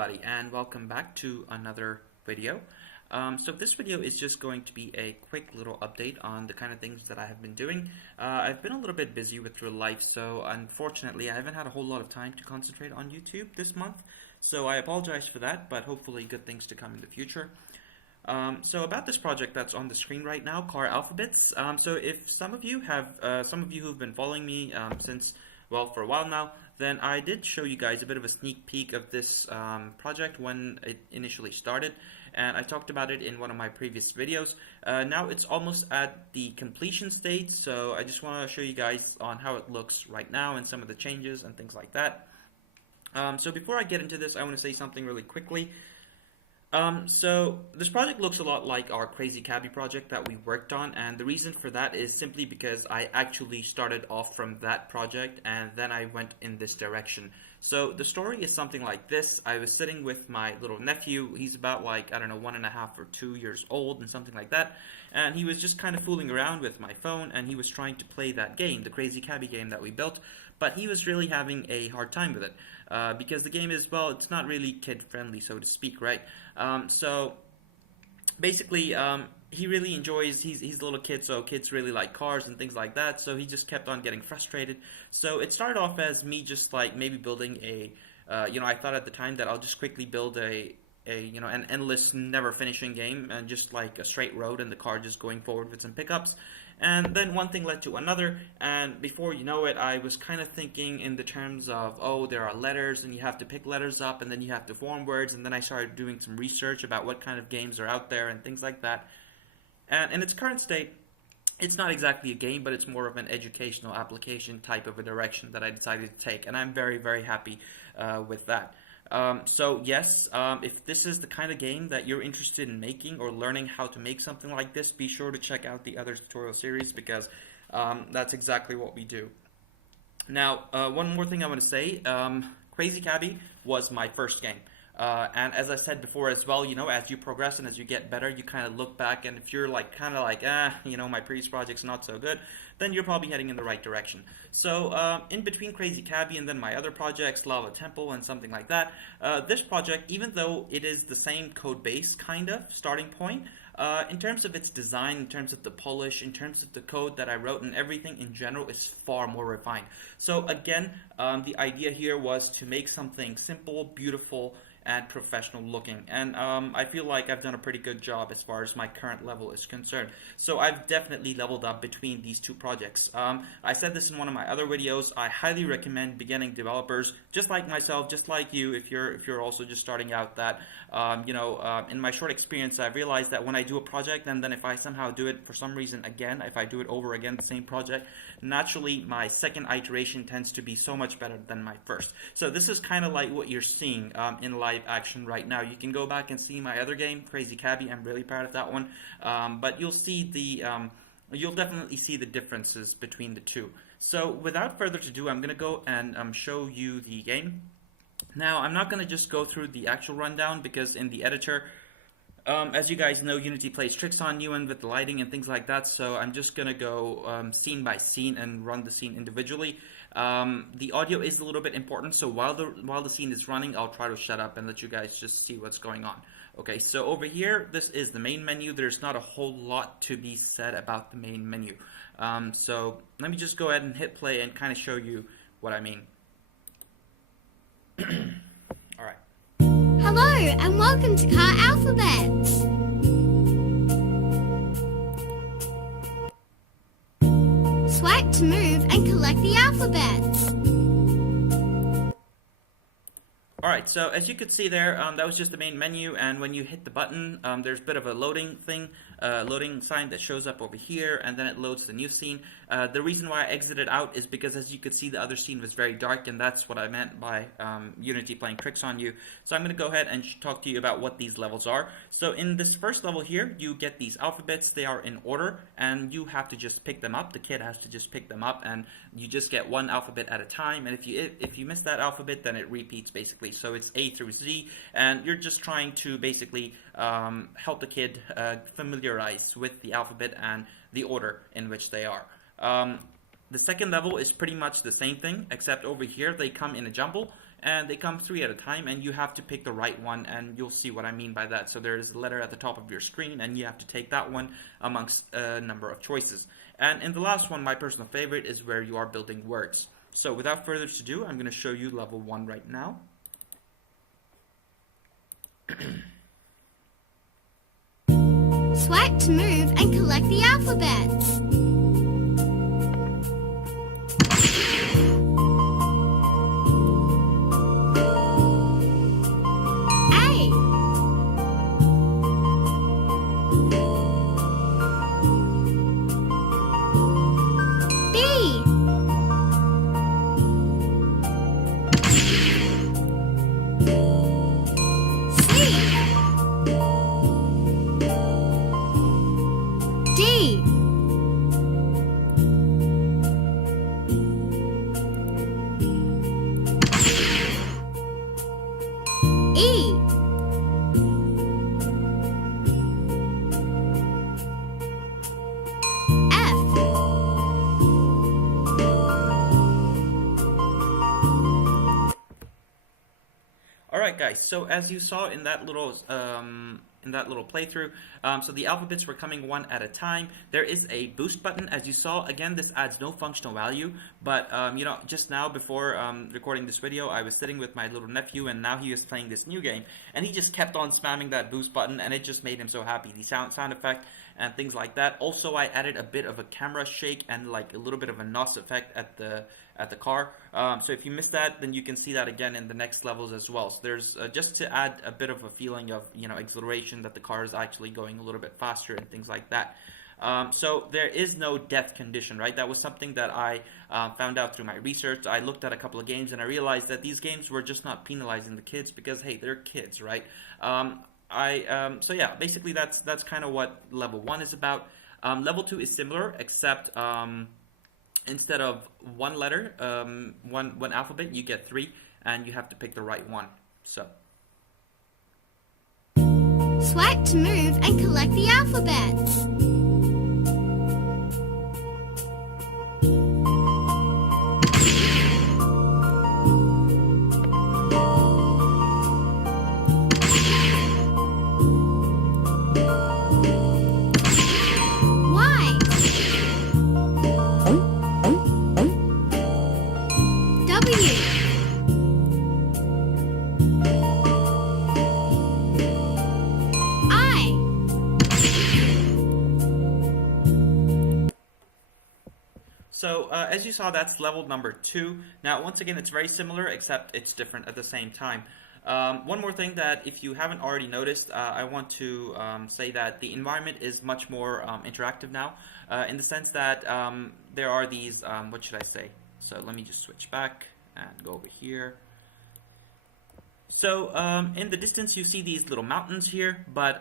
everybody, and welcome back to another video. So this video is just going to be a quick little update on the kind of things that I have been doing. I've been a little bit busy with real life, so unfortunately I haven't had a whole lot of time to concentrate on YouTube this month. So I apologize for that, but hopefully good things to come in the future. So about this project that's on the screen right now, Car Alphabets. So if some of you who've been following me since, well, for a while now, then I did show you guys a bit of a sneak peek of this project when it initially started, and I talked about it in one of my previous videos. Now it's almost at the completion state, so I just want to show you guys on how it looks right now and some of the changes and things like that. So before I get into this, I want to say something really quickly. So this project looks a lot like our Crazy Cabbie project that we worked on, and the reason for that is simply because I actually started off from that project and then I went in this direction. So the story is something like this. I was sitting with my little nephew. He's about, like, I don't know, 1.5 or 2 years old and something like that, and he was just kind of fooling around with my phone, and he was trying to play that game, the Crazy Cabbie game that we built, but he was really having a hard time with it because the game is, well, it's not really kid friendly, so to speak, right? So basically he really enjoys, he's a little kid, so kids really like cars and things like that, so he just kept on getting frustrated. So it started off as me just like maybe building a I thought at the time that I'll just quickly build an endless, never finishing game, and just like a straight road and the car just going forward with some pickups. And then one thing led to another, and before you know it, I was kind of thinking in the terms of, oh, there are letters and you have to pick letters up and then you have to form words, and then I started doing some research about what kind of games are out there and things like that. And in its current state, it's not exactly a game, but it's more of an educational application type of a direction that I decided to take, and I'm very, very happy with that. So yes, if this is the kind of game that you're interested in making or learning how to make something like this, be sure to check out the other tutorial series, because that's exactly what we do. Now, one more thing I want to say, Crazy Cabbie was my first game. And as I said before as well, as you progress and as you get better, you kind of look back, and if you're like my previous project's not so good, then you're probably heading in the right direction. So in between Crazy Cabbie and then my other projects, Lava Temple and something like that, this project, even though it is the same code base kind of starting point, in terms of its design, in terms of the polish, in terms of the code that I wrote, and everything in general is far more refined. So again, the idea here was to make something simple, beautiful, and professional looking, and I feel like I've done a pretty good job as far as my current level is concerned. So I've definitely leveled up between these two projects. I said this in one of my other videos. I highly recommend beginning developers, just like myself, just like you, if you're also just starting out, that in my short experience, I've realized that when I do a project, and then if I somehow do it for some reason again, if I do it over again, the same project, naturally my second iteration tends to be so much better than my first. So this is kind of like what you're seeing in live action right now. You can go back and see my other game, Crazy Cabbie. I'm really proud of that one, but you'll definitely see the differences between the two. So without further ado, I'm gonna go and show you the game. Now, I'm not gonna just go through the actual rundown, because in the editor, as you guys know, Unity plays tricks on you and with the lighting and things like that, so I'm just gonna go scene by scene and run the scene individually. The audio is a little bit important, so while the scene is running, I'll try to shut up and let you guys just see what's going on. Okay, so over here, this is the main menu. There's not a whole lot to be said about the main menu. So let me just go ahead and hit play and kind of show you what I mean. Alright. Hello and welcome to Car Alphabets. Swipe to move and collect the alphabets. Alright, so as you could see there, that was just the main menu, and when you hit the button, there's a bit of a loading sign that shows up over here, and then it loads the new scene. The reason why I exited out is because, as you could see, the other scene was very dark, and that's what I meant by Unity playing tricks on you. So I'm going to go ahead and talk to you about what these levels are. So in this first level here, you get these alphabets. They are in order, and you have to just pick them up. The kid has to just pick them up, and you just get one alphabet at a time, and if you miss that alphabet, then it repeats basically. So it's A through Z, and you're just trying to basically help the kid familiarize with the alphabet and the order in which they are. The second level is pretty much the same thing, except over here they come in a jumble, and they come 3 at a time, and you have to pick the right one, and you'll see what I mean by that. So there's a letter at the top of your screen, and you have to take that one amongst a number of choices. And in the last one, my personal favorite is where you are building words. So without further ado, I'm going to show you level 1 right now. Swipe to move and collect the alphabets. Alright guys, so as you saw in that little playthrough, so the alphabets were coming one at a time. There is a boost button, as you saw. Again, this adds no functional value, but you know, just now before recording this video, I was sitting with my little nephew, and now he was playing this new game, and he just kept on spamming that boost button, and it just made him so happy. The sound effect and things like that. Also, I added a bit of a camera shake and like a little bit of a NOS effect at the car. So if you missed that, then you can see that again in the next levels as well. So there's just to add a bit of a feeling of, you know, exhilaration, that the car is actually going a little bit faster and things like that. So there is no death condition, right? That was something that I found out through my research. I looked at a couple of games and I realized that these games were just not penalizing the kids because, hey, they're kids, right? So yeah, basically that's kind of what level 1 is about. Level 2 is similar, except instead of one letter, one alphabet, you get 3, and you have to pick the right one. So swipe to move and collect the alphabets. So as you saw, that's level number 2. Now, once again, it's very similar, except it's different at the same time. One more thing that if you haven't already noticed, I want to say that the environment is much more interactive now, in the sense that there are these, what should I say? So let me just switch back and go over here. So in the distance you see these little mountains here, but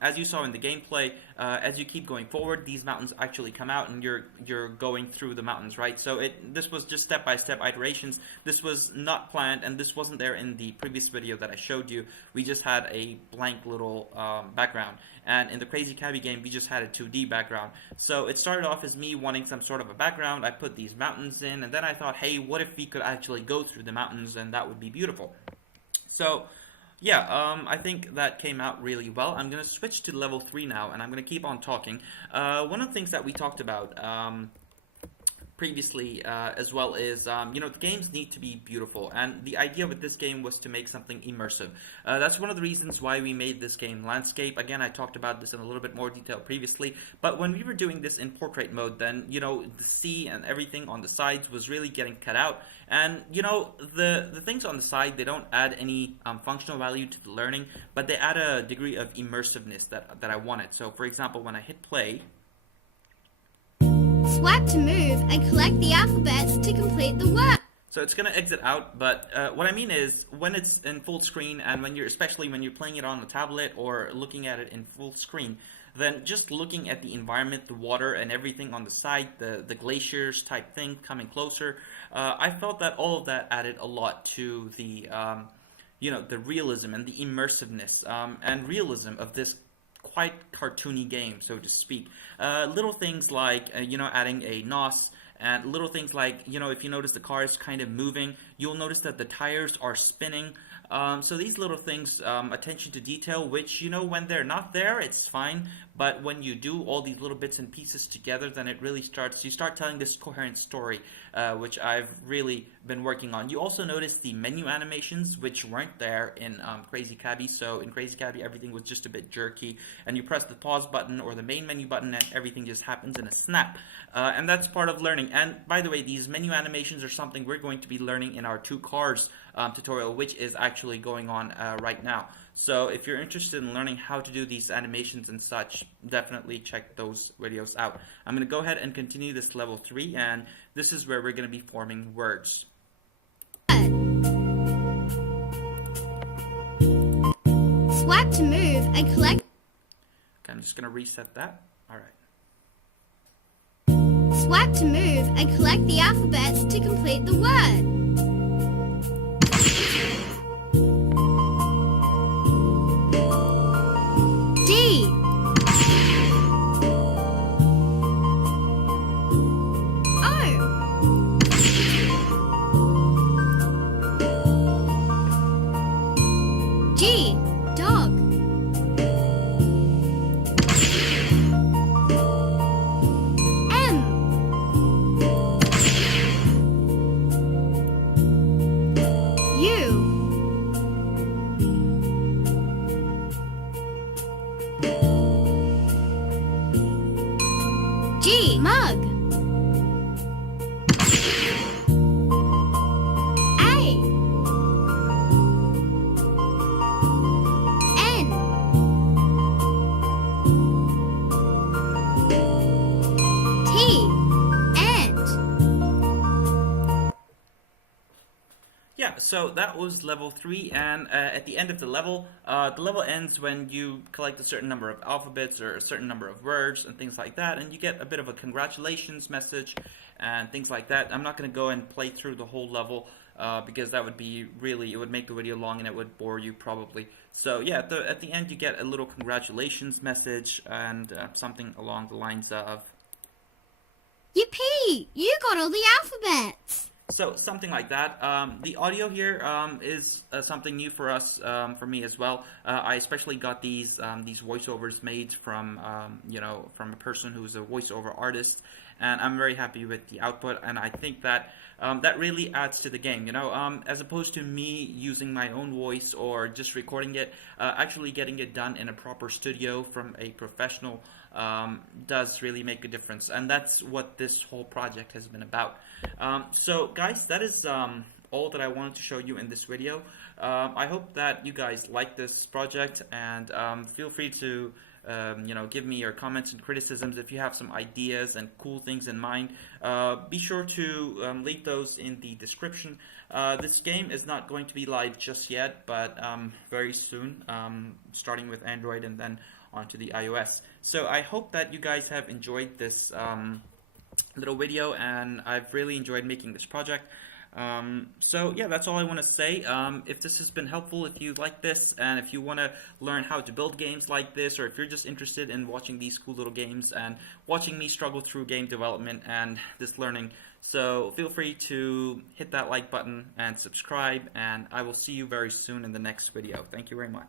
as you saw in the gameplay, as you keep going forward, these mountains actually come out and you're going through the mountains, right? So this was just step-by-step iterations. This was not planned, and this wasn't there in the previous video that I showed you. We just had a blank little background, and in the Crazy Cabby game we just had a 2D background. So it started off as me wanting some sort of a background. I put these mountains in, and then I thought, hey, what if we could actually go through the mountains, and that would be beautiful. So, yeah, I think that came out really well. I'm going to switch to level 3 now, and I'm going to keep on talking. One of the things that we talked about previously as well is, you know, the games need to be beautiful, and the idea with this game was to make something immersive. That's one of the reasons why we made this game landscape. Again, I talked about this in a little bit more detail previously, but when we were doing this in portrait mode, then, you know, the sea and everything on the sides was really getting cut out, and, you know, the things on the side, they don't add any functional value to the learning, but they add a degree of immersiveness that I wanted. So, for example, when I hit play, swipe to move and collect the alphabets to complete the work. So it's going to exit out, but what I mean is when it's in full screen, and especially when you're playing it on a tablet or looking at it in full screen, then just looking at the environment, the water and everything on the side, the glaciers type thing coming closer, I felt that all of that added a lot to the, you know, the realism and the immersiveness and realism of this quite cartoony game, so to speak. Little things like, you know, adding a NOS And little things like, if you notice the car is kind of moving, you'll notice that the tires are spinning. So these little things, attention to detail, which, when they're not there, it's fine. But when you do all these little bits and pieces together, then it really you start telling this coherent story, which I've really been working on. You also notice the menu animations, which weren't there in Crazy Cabby. So in Crazy Cabby, everything was just a bit jerky, and you press the pause button or the main menu button, and everything just happens in a snap. And that's part of learning. And by the way, these menu animations are something we're going to be learning in our 2 cars tutorial, which is actually going on right now. So if you're interested in learning how to do these animations and such, definitely check those videos out. I'm going to go ahead and continue this level 3, and this is where we're going to be forming words. Swipe to move and collect. Okay, I'm just going to reset that. All right. Swipe to move and collect the alphabets to complete the word. D. O. G. Dog. M. U. G. Mug. A. N. T. Ant. Yeah, so that was level 3, and at the end of the level ends when you collect a certain number of alphabets or a certain number of words and things like that, and you get a bit of a congratulations message and things like that. I'm not going to go and play through the whole level because that would be it would make the video long and it would bore you probably. So yeah, at the end you get a little congratulations message and something along the lines of, Yippee! You got all the alphabets! so something like that. The audio here is something new for us, for me as well. I especially got these voiceovers made from from a person who's a voiceover artist, and I'm very happy with the output. And I think that that really adds to the game. As opposed to me using my own voice or just recording it, actually getting it done in a proper studio from a professional does really make a difference, and that's what this whole project has been about. So guys, that is all that I wanted to show you in this video. I hope that you guys like this project, and feel free to give me your comments and criticisms if you have some ideas and cool things in mind. Be sure to leave those in the description. This game is not going to be live just yet, but very soon, starting with Android and then onto the iOS. So I hope that you guys have enjoyed this little video, and I've really enjoyed making this project. So yeah, that's all I want to say. If this has been helpful, if you like this, and if you want to learn how to build games like this, or if you're just interested in watching these cool little games and watching me struggle through game development and this learning, so feel free to hit that like button and subscribe, and I will see you very soon in the next video. Thank you very much.